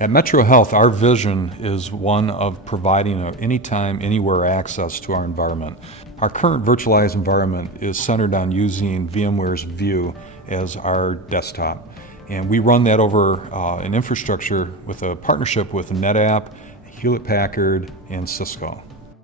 At Metro Health, our vision is one of providing anytime, anywhere access to our environment. Our current virtualized environment is centered on using VMware's View as our desktop. And we run that over an infrastructure with a partnership with NetApp, Hewlett-Packard, and Cisco.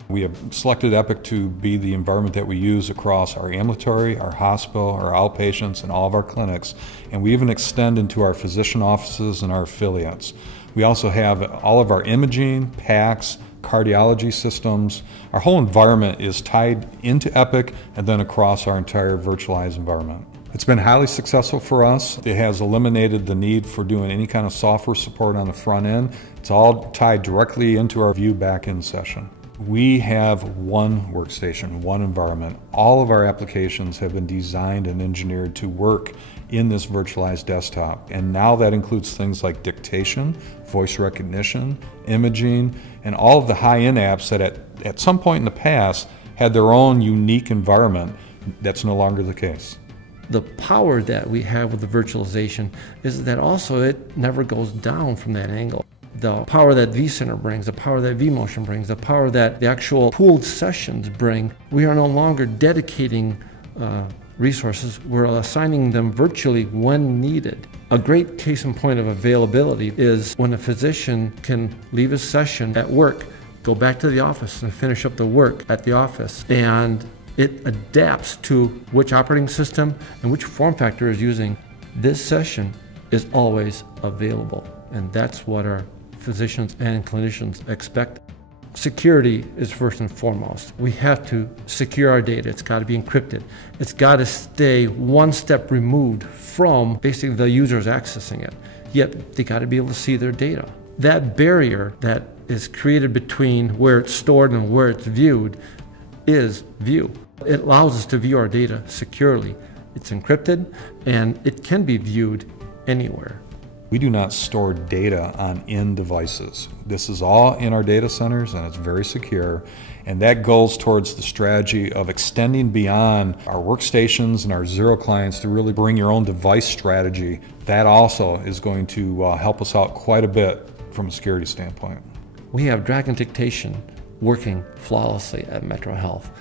We have selected Epic to be the environment that we use across our ambulatory, our hospital, our outpatients, and all of our clinics. And we even extend into our physician offices and our affiliates. We also have all of our imaging, PACS, cardiology systems. Our whole environment is tied into Epic and then across our entire virtualized environment. It's been highly successful for us. It has eliminated the need for doing any kind of software support on the front end. It's all tied directly into our View backend session. We have one workstation, one environment. All of our applications have been designed and engineered to work in this virtualized desktop. And now that includes things like dictation, voice recognition, imaging, and all of the high-end apps that at some point in the past had their own unique environment. That's no longer the case. The power that we have with the virtualization is that also it never goes down from that angle. The power that vCenter brings, the power that vMotion brings, the power that the actual pooled sessions bring, we are no longer dedicating resources, we're assigning them virtually when needed. A great case in point of availability is when a physician can leave his session at work, go back to the office and finish up the work at the office, and it adapts to which operating system and which form factor is using. This session is always available, and that's what our physicians and clinicians expect. Security is first and foremost. We have to secure our data. It's got to be encrypted. It's got to stay one step removed from basically the users accessing it. Yet they got to be able to see their data. That barrier that is created between where it's stored and where it's viewed is View. It allows us to view our data securely. It's encrypted and it can be viewed anywhere. We do not store data on end devices. This is all in our data centers and it's very secure. And that goes towards the strategy of extending beyond our workstations and our zero clients to really bring your own device strategy. That also is going to help us out quite a bit from a security standpoint. We have Dragon dictation working flawlessly at Metro Health.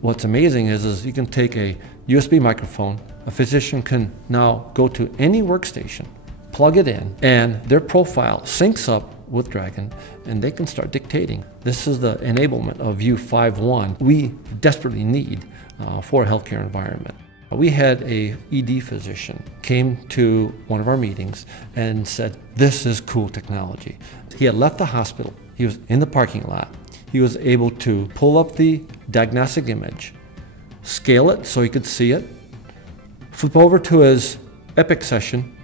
What's amazing is you can take a USB microphone, a physician can now go to any workstation, plug it in, and their profile syncs up with Dragon, and they can start dictating. This is the enablement of View 5.1 we desperately need for a healthcare environment. We had a ED physician came to one of our meetings and said, "This is cool technology." He had left the hospital. He was in the parking lot. He was able to pull up the diagnostic image, scale it so he could see it, flip over to his Epic session,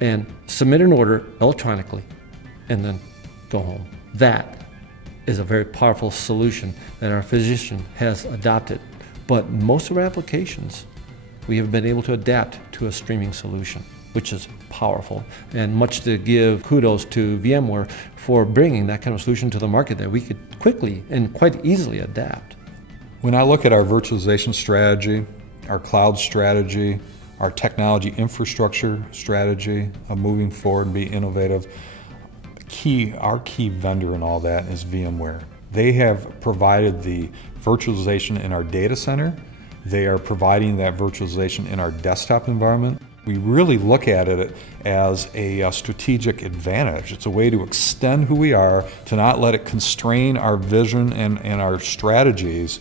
and submit an order electronically, and then go home. That is a very powerful solution that our physician has adopted. But most of our applications, we have been able to adapt to a streaming solution, which is powerful, and much to give kudos to VMware for bringing that kind of solution to the market that we could quickly and quite easily adapt. When I look at our virtualization strategy, our cloud strategy, our technology infrastructure strategy of moving forward and be innovative, our key vendor in all that is VMware. They have provided the virtualization in our data center. They are providing that virtualization in our desktop environment. We really look at it as a strategic advantage. It's a way to extend who we are, to not let it constrain our vision and our strategies,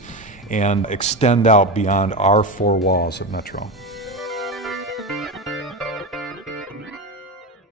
and extend out beyond our four walls at Metro.